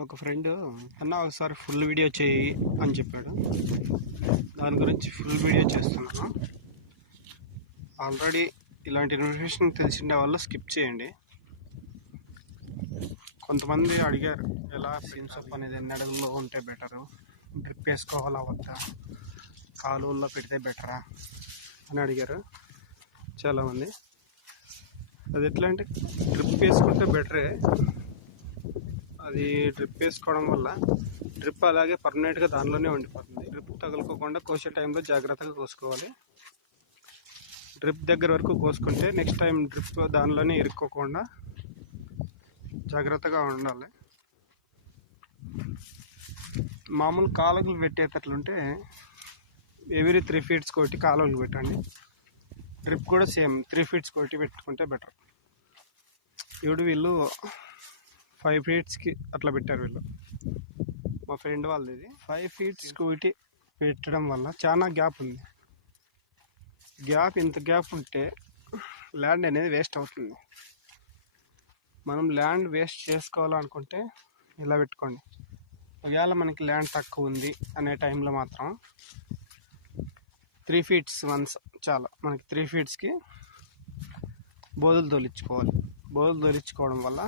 ఒక ఫ్రెండ్ అన్న ఒకసారి ఫుల్ వీడియో చేయి అని చెప్పాడు. దాని గురించి ఫుల్ వీడియో చేస్తున్నాను. ఆల్రెడీ ఇలాంటి ఇన్ఫర్మేషన్ తెలిసిండే వాళ్ళు స్కిప్ చేయండి. కొంతమంది అడిగారు ఎలా సీమ్సప్ అనేది ఎన్ని అడుగుల్లో ఉంటే బెటరు, డ్రిప్ వేసుకోవాలా వద్దా, కాలువల్లో పెడితే బెటరా అని అడిగారు చాలామంది. అది ఎట్లా అంటే డ్రిప్ వేసుకుంటే బెటరే. అది డ్రిప్ వేసుకోవడం వల్ల డ్రిప్ అలాగే పర్మనెంట్గా దానిలోనే ఉండిపోతుంది. డ్రిప్ తగులుకోకుండా కోసే టైంలో జాగ్రత్తగా కోసుకోవాలి. డ్రిప్ దగ్గర వరకు కోసుకుంటే నెక్స్ట్ టైం డ్రిప్ దానిలోనే ఇరుక్కోకుండా జాగ్రత్తగా ఉండాలి. మామూలు కాలువలు పెట్టేటట్లుంటే ఎవ్రీ 3 feet కొట్టి కాలువలు పెట్టండి. డ్రిప్ కూడా సేమ్ 3 feet కొట్టి పెట్టుకుంటే బెటర్. ఇప్పుడు వీళ్ళు 5 feet అట్లా పెట్టారు వీళ్ళు, మా ఫ్రెండ్ వాళ్ళది. ఇది 5 feet కొట్టి పెట్టడం వల్ల చాలా గ్యాప్ ఉంది. ఇంత గ్యాప్ ఉంటే ల్యాండ్ అనేది వేస్ట్ అవుతుంది. మనం ల్యాండ్ వేస్ట్ చేసుకోవాలనుకుంటే ఇలా పెట్టుకోండి. ఒకవేళ మనకి ల్యాండ్ తక్కువ ఉంది అనే టైంలో మాత్రం 3 feet వన్స్ చాలా మనకి 3 feet బోధులు తోలించుకోవాలి. బోధులు తోలించుకోవడం వల్ల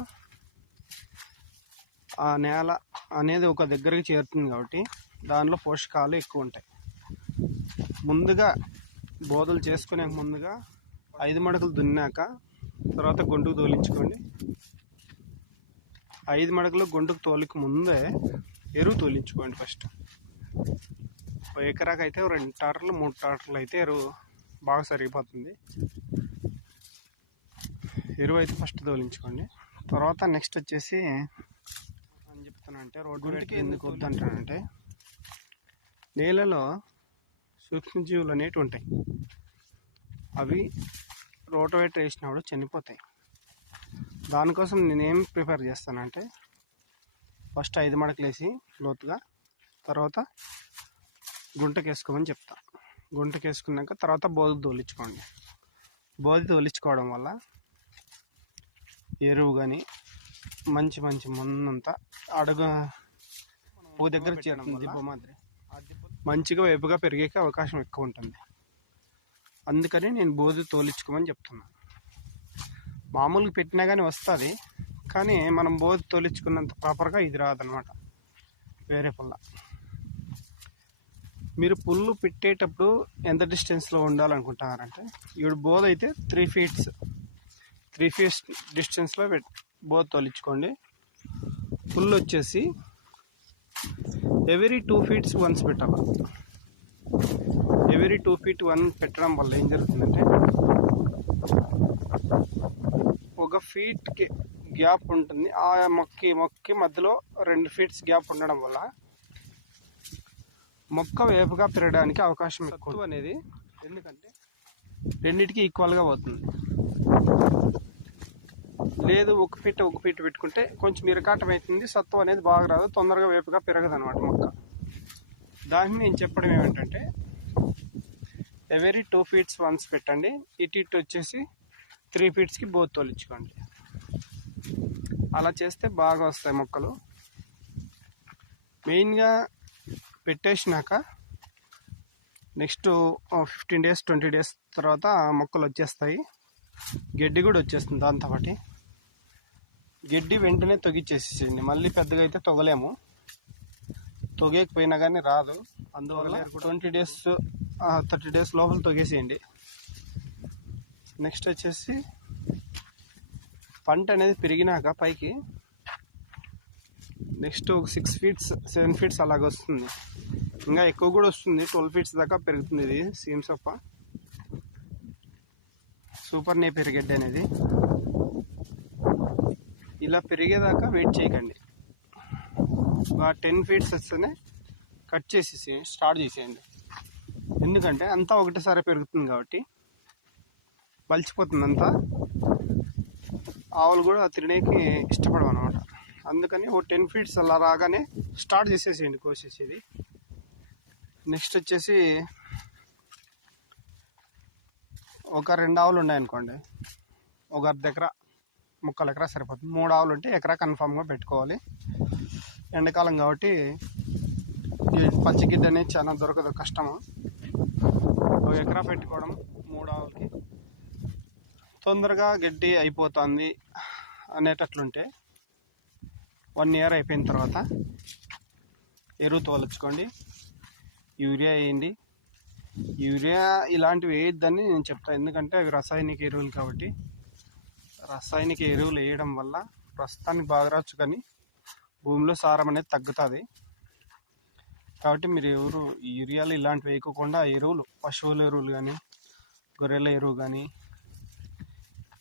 ఆ నేల అనేది ఒక దగ్గరికి చేరుతుంది కాబట్టి దానిలో పోషకాలు ఎక్కువ ఉంటాయి. ముందుగా బోధలు చేసుకునే ముందుగా 5 మడకలు దున్నాక తర్వాత గొంటుకు తోలించుకోండి. 5 మడకలు గొంటుకు తోలికి ముందే ఎరువు తోలించుకోండి. ఫస్ట్ ఎకరాకి అయితే 2 ట్రాక్టర్లు 3 ట్రాక్టర్లు అయితే ఎరువు బాగా సరిపోతుంది. ఎరువు అయితే ఫస్ట్ తోలించుకోండి. తర్వాత నెక్స్ట్ వచ్చేసి అని చెప్తానంటే రోడ్డుకి ఎందుకు వద్దంటానంటే నేలలో సూక్ష్మజీవులు అనేవి ఉంటాయి. అవి రోటోవేటర్ వేసినప్పుడు చనిపోతాయి. దానికోసం నేనేం ప్రిఫర్ చేస్తానంటే ఫస్ట్ 5 మడకలు వేసి లోతుగా తర్వాత గుంటకు వేసుకోమని చెప్తా. గుంటకు వేసుకున్నాక తర్వాత బోధి తోలించుకోండి. బోధి తోలించుకోవడం వల్ల ఎరువు కానీ మంచి ముందంతా అడుగు పూ దగ్గర చేరుతుంది. దిబ్బ మాదిరి మంచిగా వేపుగా పెరిగే అవకాశం ఎక్కువ ఉంటుంది. అందుకని నేను బోధి తోలించుకోమని చెప్తున్నాను. మామూలుగా పెట్టినా కానీ వస్తుంది, కానీ మనం బోధి తోలించుకున్నంత ప్రాపర్గా ఇది రాదనమాట. వేరే పుల్ల మీరు పుల్లు పెట్టేటప్పుడు ఎంత డిస్టెన్స్లో ఉండాలనుకుంటున్నారంటే ఇప్పుడు బోధ అయితే 3 feet డిస్టెన్స్లో బోధ తోలించుకోండి. పుల్లు వచ్చేసి ఎవ్రీ 2 feet వన్స్ పెట్టాలి. ఎవ్రీ 2 feet పెట్టడం వల్ల ఏం జరుగుతుందంటే ఒక ఫీట్కి గ్యాప్ ఉంటుంది. ఆ మొక్కకి మధ్యలో 2 feet గ్యాప్ ఉండడం వల్ల మొక్క వేపుగా పెరగడానికి అవకాశం ఎక్కువ అనేది. ఎందుకంటే రెండింటికి ఈక్వల్గా పోతుంది. లేదు ఒక ఫీట్ పెట్టుకుంటే కొంచెం ఇరకాటం అవుతుంది, సత్వం అనేది బాగా రాదు, తొందరగా వేపుగా పెరగదు అనమాట మొక్క. దాన్ని నేను చెప్పడం ఏమిటంటే ఎవ్రీ 2 feet వన్స్ పెట్టండి. ఇటు వచ్చేసి 3 feet బోధ తోలించుకోండి. అలా చేస్తే బాగా వస్తాయి మొక్కలు. మెయిన్గా పెట్టేసినాక నెక్స్ట్ 15 days 20 days తర్వాత మొక్కలు వచ్చేస్తాయి. గడ్డి కూడా వచ్చేస్తుంది. దాంతోపాటి గడ్డి వెంటనే తొగిచ్చేసేయండి. మళ్ళీ పెద్దగా అయితే తొగలేము, తొగేకపోయినా కానీ రాదు. అందువల్ల 20 days 30 days లోపల తొగేసేయండి. నెక్స్ట్ వచ్చేసి పంట అనేది పెరిగినాక పైకి నెక్స్ట్ 6 feet 7 feet అలాగ వస్తుంది. ఇంకా ఎక్కువ కూడా వస్తుంది, 12 feet దాకా పెరుగుతుంది. ఇది సీమ్సప్ప సూపర్ నేపియర్ గడ్డి అనేది. ఇలా పెరిగేదాకా వెయిట్ చేయకండి. 10 feet వస్తేనే కట్ చేసేసి స్టార్ట్ చేసేయండి. ఎందుకంటే అంతా ఒకటేసారి పెరుగుతుంది కాబట్టి పలిచిపోతుంది అంతా. ఆవులు కూడా తినడానికి ఇష్టపడవు అనమాట. అందుకని ఒక 10 feet అలా రాగానే స్టార్ట్ చేసేసేయండి కోసేసేది. నెక్స్ట్ వచ్చేసి ఒక 2 ఆవులు ఉన్నాయనుకోండి, ఒక 1/2 ఎకరా ముక్కలు ఎకరా సరిపోతుంది. 3 ఆవులు ఉంటే ఎకరా కన్ఫామ్గా పెట్టుకోవాలి. ఎండాకాలం కాబట్టి పచ్చిగిడ్డ అనేది చాలా దొరకదు, కష్టము. 1 ఎకరా పెట్టుకోవడం 3 ఆవులకి తొందరగా గడ్డి అయిపోతుంది అనేటట్లుంటే 1 ఇయర్ అయిపోయిన తర్వాత ఎరువు తోలుచుకోండి, యూరియా వేయండి. యూరియా ఇలాంటివి వేయొద్దని నేను చెప్తాను, ఎందుకంటే అవి రసాయనిక ఎరువులు కాబట్టి. రసాయనిక ఎరువులు వేయడం వల్ల ప్రస్తుతానికి బాగా రావచ్చు, కానీ భూమిలో సారం అనేది తగ్గుతుంది. కాబట్టి మీరు యూరియాలు ఇలాంటివి వేయకుండా ఎరువులు, పశువుల ఎరువులు కానీ, గొర్రెల ఎరువు కానీ,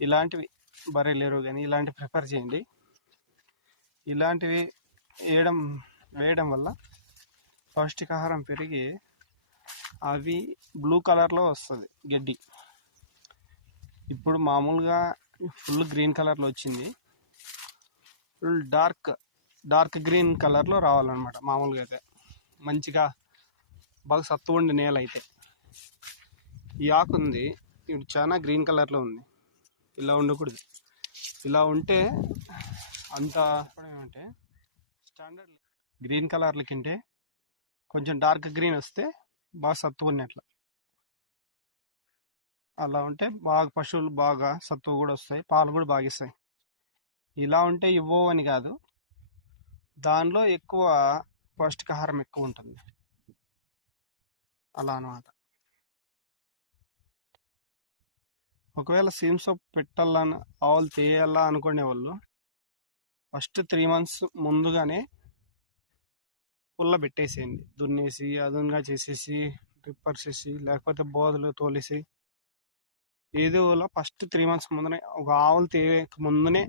ఇలాంటివి బర్రెల ఎరువు కానీ ఇలాంటివి ప్రిఫర్ చేయండి. ఇలాంటివి వేయడం వల్ల పౌష్టికాహారం పెరిగి అవి బ్లూ కలర్లో వస్తుంది గడ్డి. ఇప్పుడు మామూలుగా ఫుల్ గ్రీన్ కలర్లో వచ్చింది, ఫుల్ డార్క్ గ్రీన్ కలర్లో రావాలన్నమాట. మామూలుగా అయితే మంచిగా బాగా సత్తు ఉండే నేల అయితే. ఈ ఆకు ఉంది ఇప్పుడు చాలా గ్రీన్ కలర్లో ఉంది, ఇలా ఉండకూడదు. ఇలా ఉంటే అంత ఏమంటే స్టాండర్డ్ గ్రీన్ కలర్లకింటే కొంచెం డార్క్ గ్రీన్ వస్తే బాగా సత్తు ఉన్నట్లు. అలా ఉంటే బాగా పశువులు బాగా సత్తువు కూడా వస్తాయి, పాలు కూడా బాగా ఇస్తాయి. ఇలా ఉంటే ఇవ్వవు అని కాదు, దానిలో ఎక్కువ పౌష్టికాహారం ఎక్కువ ఉంటుంది, అలా అన్నమాట. ఒకవేళ సీమ్ సోప్ పెట్టాలని ఆవులు తీయాలా అనుకునే వాళ్ళు ఫస్ట్ 3 months ముందుగానే పుల్ల పెట్టేసేయండి. దున్నేసి అదునుగా చేసేసి డ్రిప్పర్స్ వేసి లేకపోతే బోదలు తోలేసి ఏదో ఫస్ట్ 3 months ముందునే, ఒక ఆవులు తేక ముందునే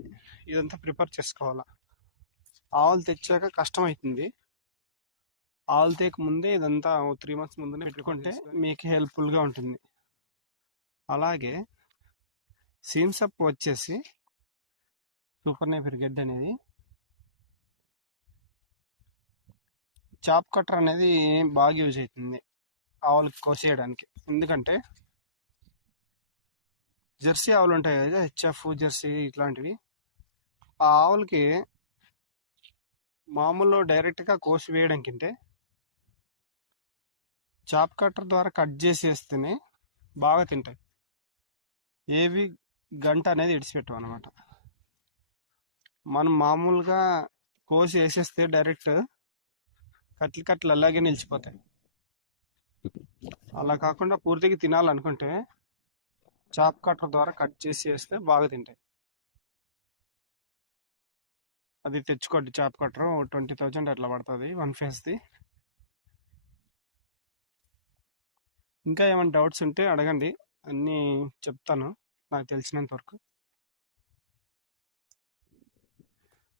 ఇదంతా ప్రిపేర్ చేసుకోవాలా. ఆవులు తెచ్చాక కష్టం అవుతుంది, ఆవులు తేక ముందే ఇదంతా 3 months ముందునే పెట్టుకుంటే మీకు హెల్ప్ఫుల్గా ఉంటుంది. అలాగే సీమ్ సోప్ వచ్చేసి సూపర్ నేపియర్ గడ్డి అనేది చాప్ కట్టర్ అనేది బాగా యూజ్ అవుతుంది ఆవులకు కోసేయడానికి. ఎందుకంటే జెర్సీ ఆవులు ఉంటాయి కదా, హెచ్ఎఫ్ జెర్సీ ఇట్లాంటివి, ఆ ఆవులకి మామూలు డైరెక్ట్గా కోసి వేయడం కంటే చాప్ కట్టర్ ద్వారా కట్ చేసేస్తేనే బాగా తింటాయి. ఏవి గంట అనేది ఇడిచిపెట్టాం అనమాట. మనం మామూలుగా కోసి వేసేస్తే డైరెక్ట్ కట్లు అలాగే నిలిచిపోతాయి. అలా కాకుండా పూర్తిగా తినాలనుకుంటే చాప్ కట్టర్ ద్వారా కట్ చేసి వేస్తే బాగా తింటాయి. అది తెచ్చుకోండి, చాప్ కట్టర్ 20,000 అట్లా పడుతుంది 1 ఫేస్ది. ఇంకా ఏమైనా డౌట్స్ ఉంటే అడగండి, అన్నీ చెప్తాను నాకు తెలిసినంత వరకు.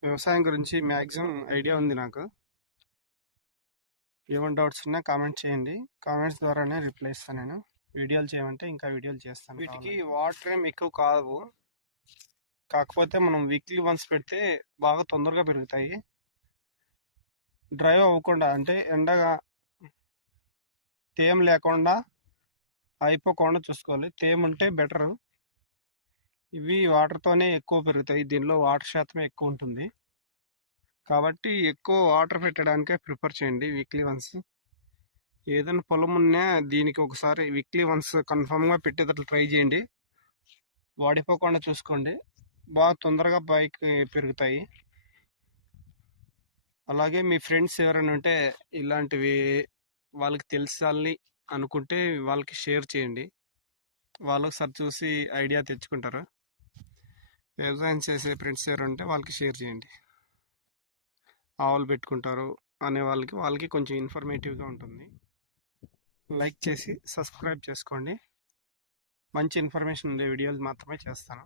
వ్యవసాయం గురించి మ్యాక్సిమం ఐడియా ఉంది నాకు. ఏమైనా డౌట్స్ ఉన్నా కామెంట్ చేయండి, కామెంట్స్ ద్వారానే రిప్లై ఇస్తాను నేను. వీడియోలు చేయమంటే ఇంకా వీడియోలు చేస్తాను. వీటికి వాటర్ ఏం ఎక్కువ కాదు, కాకపోతే మనం వీక్లీ వన్స్ పెడితే బాగా తొందరగా పెరుగుతాయి. డ్రై అవ్వకుండా అంటే ఎండగా తేమ లేకుండా అయిపోకుండా చూసుకోవాలి. తేమ ఉంటే బెటరు. ఇవి వాటర్తోనే ఎక్కువ పెరుగుతాయి, దీనిలో వాటర్ శాతం ఎక్కువ ఉంటుంది కాబట్టి ఎక్కువ వాటర్ పెట్టడానికే ప్రిఫర్ చేయండి వీక్లీ వన్స్. ఏదైనా పొలం ఉన్నా దీనికి ఒకసారి వీక్లీ వన్స్ కన్ఫామ్గా పెట్టేటట్లు ట్రై చేయండి. వాడిపోకుండా చూసుకోండి, బాగా తొందరగా పైకి పెరుగుతాయి. అలాగే మీ ఫ్రెండ్స్ ఎవరైనా ఉంటే ఇలాంటివి వాళ్ళకి తెలుసాలి అనుకుంటే వాళ్ళకి షేర్ చేయండి, వాళ్ళకి సరి చూసి ఐడియా తెచ్చుకుంటారు. వ్యవసాయం చేసే ఫ్రెండ్స్ ఎవరు ఉంటే వాళ్ళకి షేర్ చేయండి, ఆవులు పెట్టుకుంటారు అనే వాళ్ళకి కొంచెం ఇన్ఫర్మేటివ్గా ఉంటుంది. లైక్ చేసి సబ్స్క్రైబ్ చేసుకోండి, మంచి ఇన్ఫర్మేషన్ ఉండే వీడియోలు మాత్రమే చేస్తాను.